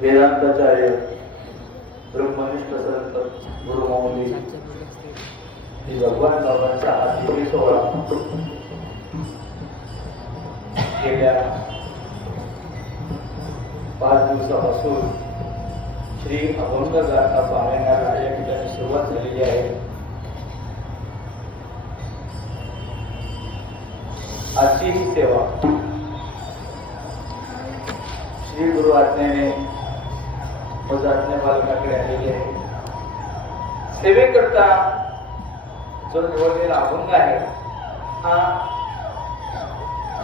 वेदांताचार्य ब्रह्मनिष्ठ संत गुरु मौली भगवान बाबांचा आदिवासी सोहळा गेल्या 5 दिवसापासून श्री अभंग गाथा पारायणाला या ठिकाणी सुरुवात झालेली आहे. आजची ही सेवा श्री गुरु आज्ञेने आज्ञा बालकाकडे आलेली आहे. सेवेकरता जो निवडलेला अभंग आहे हा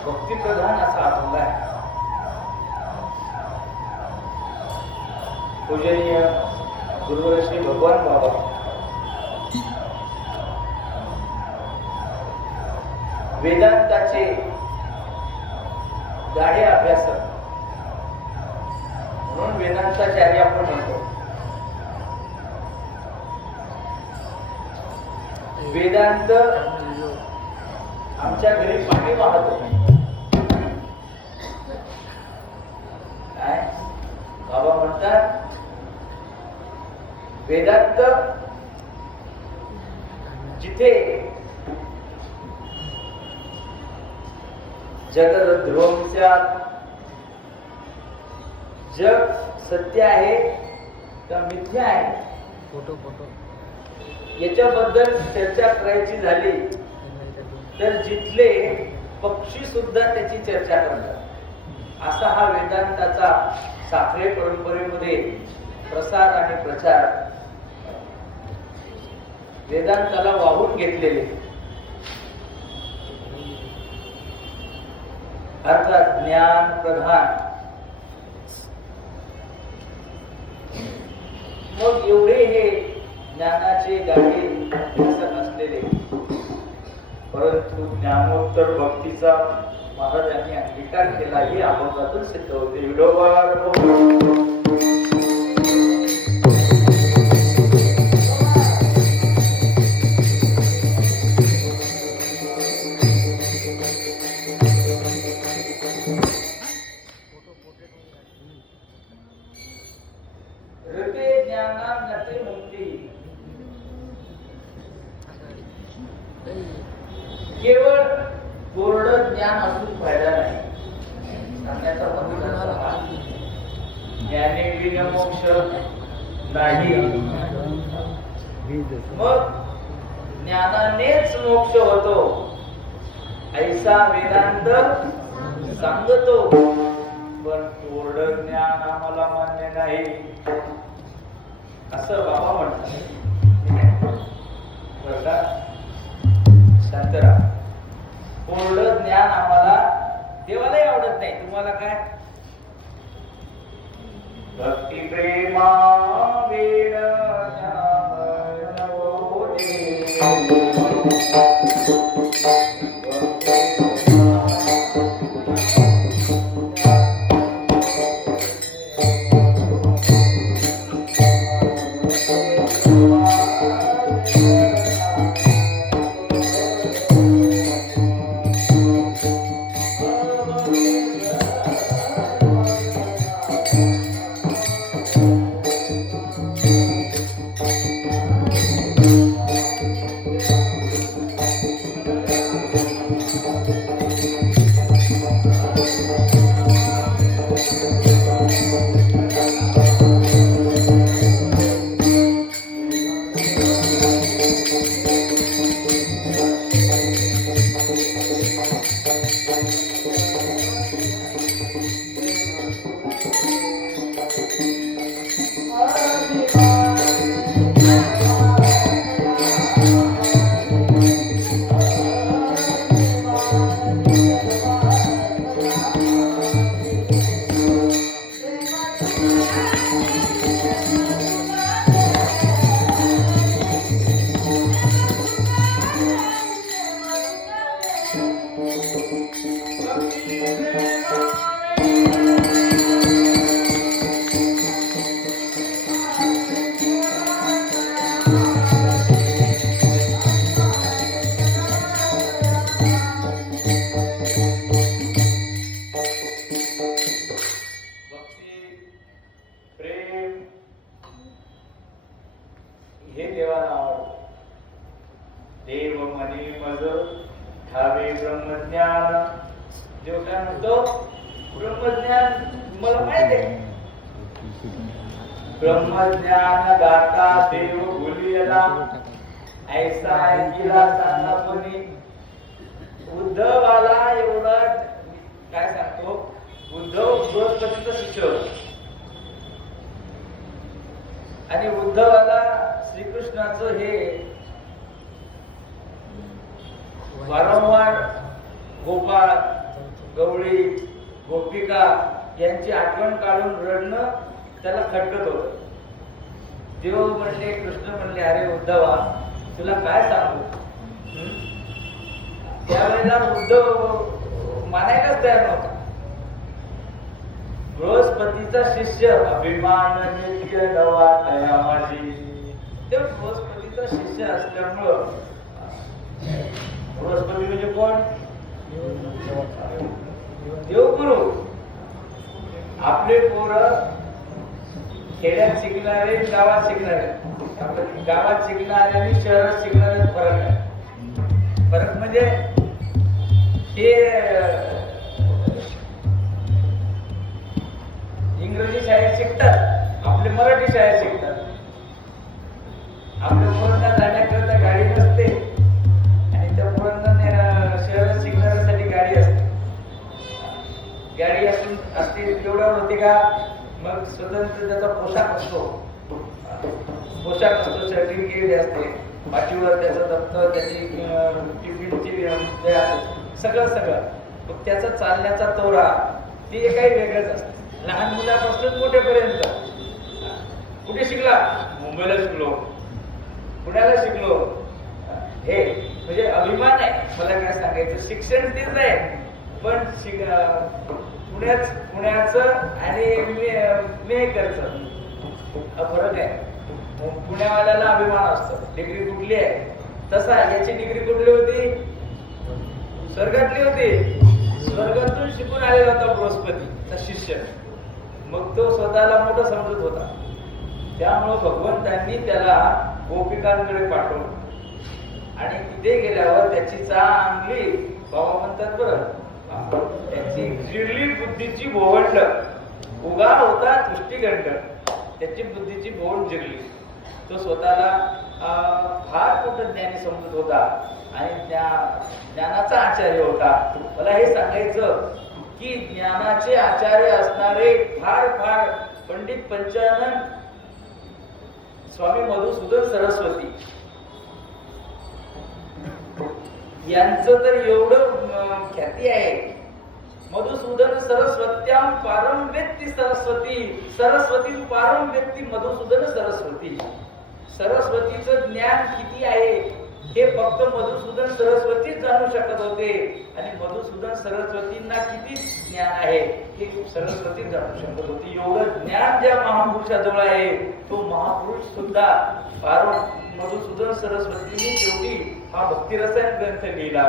भक्तिप्रधान असा अभंग आहे. पूजनीय गुरुवर श्री भगवान बाबा वेदांताचे गाढे अभ्यासक म्हणून वेदांताचार्य आपण म्हणतो. वेदांत आमच्या घरी पाणी वाहत काय बाबा म्हणतात, वेदांत जिथे जगद्ध्वंसात जग सत्य आहे का मिथ्या आहे याच्याबद्दल चर्चा करायची झाली तर जिथले पक्षी सुद्धा त्याची चर्चा करतात. असा हा वेदांताचा साखरे परंपरेमध्ये प्रसार आणि प्रचार. वेदांताला वाहून घेतलेले अर्थात ज्ञान प्रधान. मग एवढे हे ज्ञानाचे गाढे अभ्यासक असलेले परंतु ज्ञानोत्तर भक्तीचा महाराजांनी अंगीकार केला हे अभंगातून सिद्ध होते. विडोबा केवळ कोरडं ज्ञान असून फायदा नाही. सांगण्याचा मतलब ज्ञाने विना मोक्ष नाही. मग ज्ञानानेच मोक्ष होतो ऐसा वेदांत सांगतो. पण कोरडं ज्ञान आम्हाला मान्य नाही असं बाबा म्हणतात. शांतरा कोरडं ज्ञान आम्हाला देवालाही आवडत नाही. तुम्हाला काय भक्ती प्रेमा वेद ज्ञान हे देवाला आवडतं. देव म्हणे मज ठावे ब्रह्मज्ञान. देव काय म्हणतो? ब्रह्मज्ञान मला माहित आहे. ब्रह्मज्ञान गाता देव बोलियला ऐसा ऐकिला सांगपणी. उद्धवाला एवढा काय सांगतो? उद्धव बृहस्पतीचा शिष्य होता आणि उद्धवाला श्रीकृष्णाचं हे वारंवार गोपाळ, गवळी, गोपिका यांची आठवण काढून रडणं त्याला खटकत होत. देव म्हणले, कृष्ण म्हणले, अरे उद्धवा तुला काय सांगू? त्यावेळेला उद्धव मानायलाच तयार नव्हता. बृहस्पतीचा शिष्य अभिमान नित्य नवा तया माझी. ते बृहस्पतीचा शिष्य असल्यामुळं, बृहस्पती म्हणजे कोण? देवगुरु. आपले पोरं खेड्यात शिकणारे, गावात शिकणारे. गावात शिकणारे आणि शहरात शिकणारे फरक आहे. फरक म्हणजे हे इंग्रजी शाळेत शिकतात, आपले मराठी शाळेत शिकतात. आपल्या पोरांना जाण्याकरता गाडी नसते आणि त्या पोरांना शहरात शिकण्यासाठी गाडी असते. गाडी असून असते तेवढ्यावर होती का? मग स्वतंत्र त्याचा पोशाख असतो, सर्टिफिकेट असते, पाठीवर त्याचं दप्तर, त्याची टिफिनची सगळं. मग त्याचा चालण्याचा तोरा ते काही वेगळंच असतं. लहान मुलापासून मोठेपर्यंत. कुठे शिकला? मुंबईला शिकलो, पुण्याला शिकलो. हे म्हणजे अभिमान आहे. मला काय सांगायचं, शिक्षण तेच आहे, पण पुण्याचं आणि मेहकरचं फरक आहे. पुण्यावाल्याला अभिमान असतो, डिग्री कुठली आहे. तसा याची डिग्री कुठली होती? स्वर्गातली होती. स्वर्गातून शिकून आलेला होता बृहस्पतीचा शिष्य. मग तो स्वतःला मोठा समजत होता. त्यामुळे भगवंतांनी त्याला गोपिकांकडे पाठवलं आणि तिथे गेल्यावर त्याची चांगली, बाबा म्हणतात बरं, त्याची जिरली बुद्धीची भोवंड. उगा होता दृष्टिगंड, त्याची बुद्धीची भोवंड जिरली. तो स्वतःला फार मोठं ज्ञानी समजत होता आणि त्या ज्ञानाचा आचार्य होता. मला हे सांगायचं की ज्ञानाचे आचार्य असणारे फार फार पंडित पंचानन स्वामी मधुसूदन सरस्वती यांचं तर एवढं ख्याती आहे. मधुसूदन सरस्वत्याम पारम व्यक्ती सरस्वती, सरस्वती पारम व्यक्ती मधुसूदन सरस्वती. सरस्वतीचं ज्ञान किती आहे हे फक्त मधुसूदन सरस्वतीच जाणू शकत होते आणि मधुसूदन सरस्वतींना किती ज्ञान आहे हे सरस्वती जाणू शकत होती. एवढं ज्ञान ज्या महापुरुषाजवळ आहे तो महापुरुष सुद्धा फार मधुसूदन सरस्वतींनी शेवटी हा भक्तिरसायन ग्रंथ लिहिला.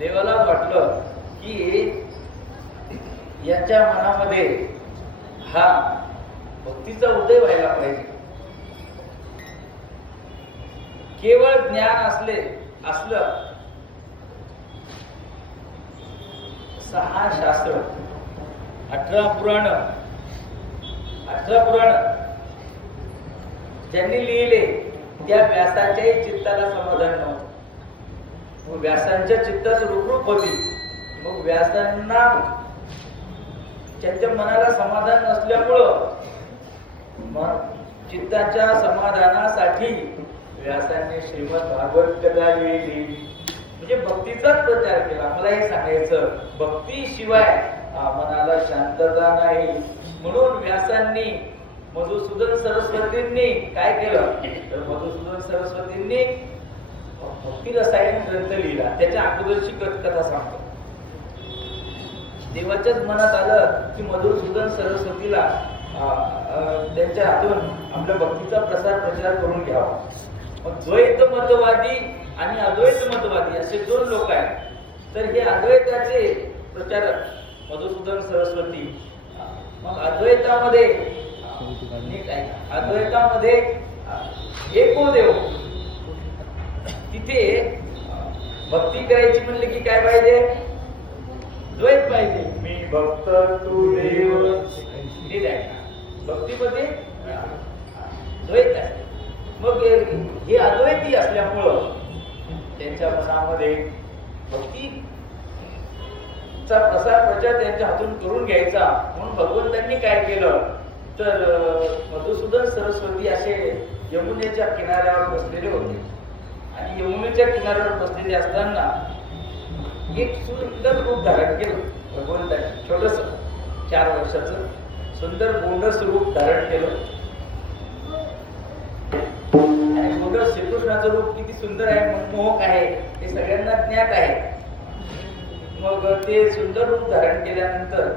देवाला वाटलं की याच्या मनामध्ये हा भक्तीचा उदय व्हायला पाहिजे. केवळ ज्ञान असलं 6 शास्त्र 18 पुराण ज्यांनी लिहिले त्या व्यासाच्याही चित्ताला समाधान नव्हतं. मग व्यासांच्या चित्तात रूप होती. मग व्यासांना त्यांच्या मनाला समाधान नसल्यामुळं मग चित्ताच्या समाधानासाठी व्यासांनी श्रीमद भागवत कथा लिहिली. म्हणजे भक्तीचाच प्रचार केला. मला हे सांगायचं, भक्ती शिवाय मनाला शांतता नाही. म्हणून व्यासांनी मधुसूदन सरस्वतींनी काय केलं तर मधुसूदन सरस्वतींनी भक्ती रसायन ग्रंथ लिहिला. त्याच्या अगोदरची कथा सांगतो. देवाच्याच मनात आलं की मधुसूदन सरस्वतीला त्यांच्या हातून आपल्या भक्तीचा प्रचार करून घ्यावा. मग द्वैत मतवादी आणि अद्वैत मतवादी असे 2 लोक आहेत. तर हे अद्वैताचे प्रचारक मधुसूदन सरस्वती. मग अद्वैतामध्ये एको देव. तिथे भक्ती करायची म्हणले की काय पाहिजे? द्वैत पाहिजे. मी भक्त तू देव. भक्तीमध्ये द्वैत आहे. मग हे अद्वैती असल्यामुळं त्यांच्या मनामध्ये भक्तीचा प्रचार त्यांच्या हातून करून घ्यायचा. म्हणून भगवंतांनी काय केलं तर मधुसूदन सरस्वती असे यमुनेच्या किनाऱ्यावर बसलेले होते. आणि यमुनेच्या किनाऱ्यावर बसलेले असताना एक सुंदर रूप धारण केलं भगवंतांनी. छोटस 4 वर्षाचं सुंदर गोंडस रूप धारण केलं. आणि गोंडस श्रीकृष्णाचं रूप किती सुंदर आहे, मनमोहक आहे, हे सगळ्यांना ज्ञात आहे. मग ते सुंदर रूप धारण केल्यानंतर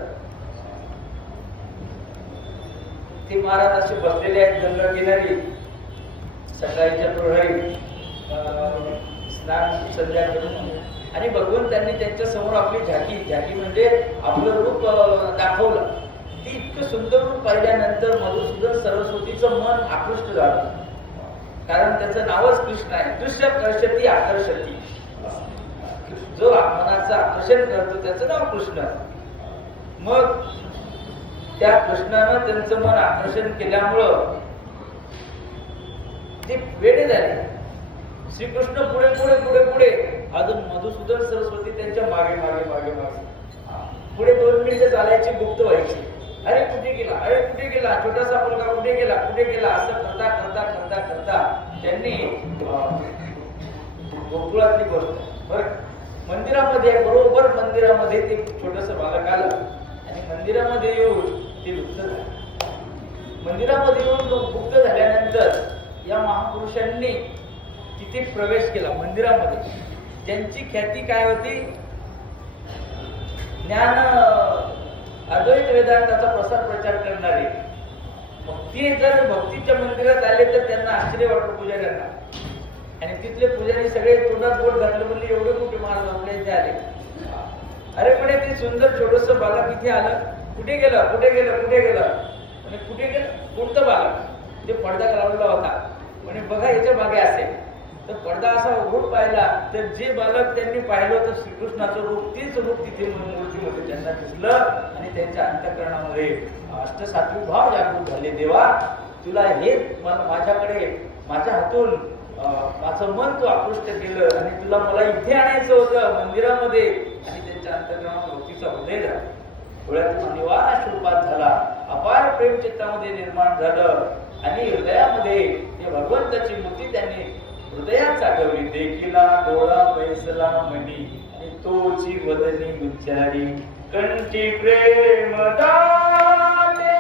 ते महाराज असे बसलेले आहेत गंगा किनारी. सकाळच्या प्रहरी स्नान संध्या करून आणि भगवंतांनी त्यांच्या समोर आपली झाकी म्हणजे आपलं रूप दाखवलं. ती इतकं सुंदर रूप पाहिल्यानंतर मधुसूदन सरस्वतीचं मन आकृष्ट झालं. कारण त्याचं नावच कृष्ण आहे. कृष्ण कर्षती आकर्षती. जो मनाचं आकर्षण करतो त्याचं नाव कृष्ण. मग त्या कृष्णानं त्यांचं मन आकर्षण केल्यामुळं ते वेडे झाले. श्रीकृष्ण पुढे अजून मधुसूदन सरस्वती त्यांच्या मागे पुढे 2 मिनिटं चालायची, गुप्त व्हायची. अरे कुठे गेला छोटासा मुलगा, कुठे गेला असं करता त्यांनी गोकुळातली गोष्ट मंदिरामध्ये बरोबर मंदिरामध्ये ते छोटस बालक आलं आणि मंदिरामध्ये येऊन ते गुप्त झालं. मंदिरामध्ये येऊन गुप्त झाल्यानंतर या महापुरुषांनी तिथे प्रवेश केला मंदिरामध्ये. ज्यांची ख्याती काय होती? ज्ञान अद्वैत वेदांताचा प्रचार करणारे. ते जर भक्तीच्या मंदिरात आले तर त्यांना आश्चर्य वाटलं पुजाऱ्यांना. आणि तिथले पुजारी सगळे तोंडात बोट घातले, म्हणले एवढे कुठे महाराज आपल्या इथे आले. अरे पण ते सुंदर छोटस बालक इथे आलं. कुठे गेलं म्हणजे कुठे गेलं कोणतं बालक? ते पडदा लावलेला होता. म्हणजे बघा याच्या मागे असेल. तर पडदा असा उघड पाहिला तर जे बालक त्यांनी पाहिलं होतं श्रीकृष्णाचं रूप, तेच रूप तिथे मूर्तीमध्ये त्यांना दिसलं. आणि त्यांच्या अंतःकरणामध्ये अष्टसात्विक भाव जागृत झाले. देवा तुला हे माझ्याकडे माझ्या हातून माझं मन तू आकृष्ट केलं आणि तुला मला इथे आणायचं होतं मंदिरामध्ये. आणि त्यांच्या अंतःकरणात भक्तीचा उदय झाला. डोळ्यातून निवारा स्वरूपात झाला. अपार प्रेम चित्तामध्ये निर्माण झालं. आणि हृदयामध्ये ते भगवंताची मूर्ती त्यांनी हृदयात साठवली. देखिला डोळा बैसला मनी आणि तोची वदनी उच्चारी कंठी प्रेम दाते.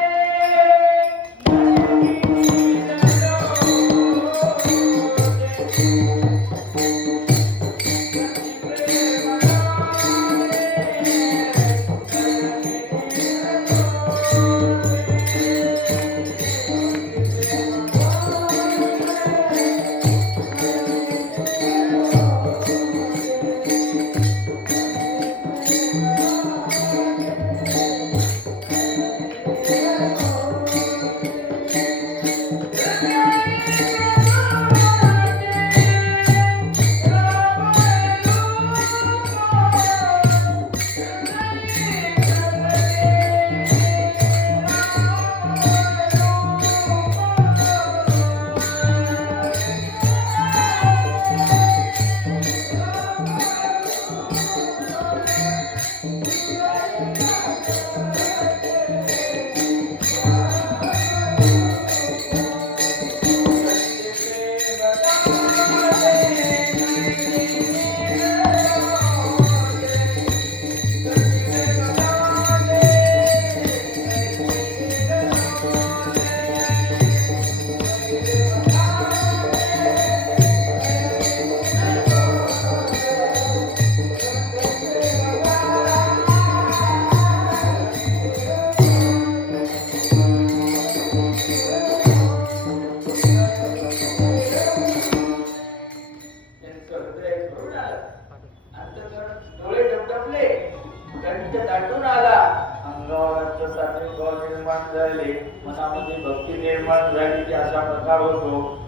झाले, मनामध्ये भक्ती निर्माण झाली की असा प्रकार होतो.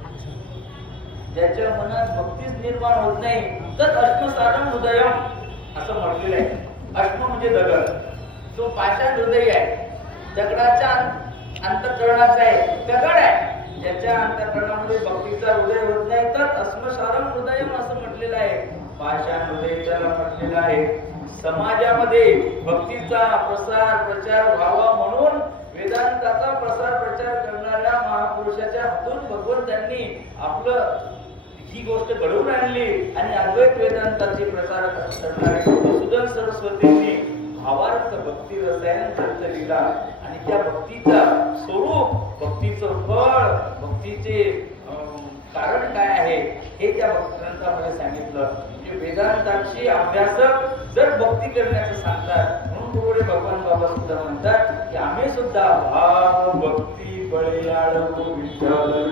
ज्याच्या मनात भक्तीच निर्माण होत नाही तर अश्मसारम हृदयम असं म्हटलेलं आहे. अश्म म्हणजे दगड, जो पाषाण हृदय आहे, दगडाच्या अंतःकरणाचा आहे, दगड आहे. ज्याच्या अंतःकरणामध्ये भक्तीचा हृदय होत नाही तर अस्मसारम हृदयम असं म्हटलेलं आहे. पाषाण हृदय त्याला म्हटलेलं आहे. समाजामध्ये भक्तीचा प्रसार प्रचार व्हावा म्हणून वेदांताचा प्रसार प्रचार करणाऱ्या महापुरुषाच्या हातून भगवंतांनी आपलं ही गोष्ट घडवून आणली आणि अद्वैत वेदांताचे प्रसारक करणारे मधुसूदन सरस्वतींनी भावार्थ भक्ती रसायन ग्रंथ लिहिला आणि त्या भक्तीचा स्वरूप, भक्तीचं फळ, भक्तीचे कारण काय आहे हे त्या ग्रंथामध्ये सांगितलं. म्हणजे वेदांताची अभ्यासक जर भक्ती करण्याचं सांगतात म्हणून पुढे भगवान बाबा सुद्धा म्हणतात की आम्ही सुद्धा भाव भक्ती बळी आळवू विठ्ठल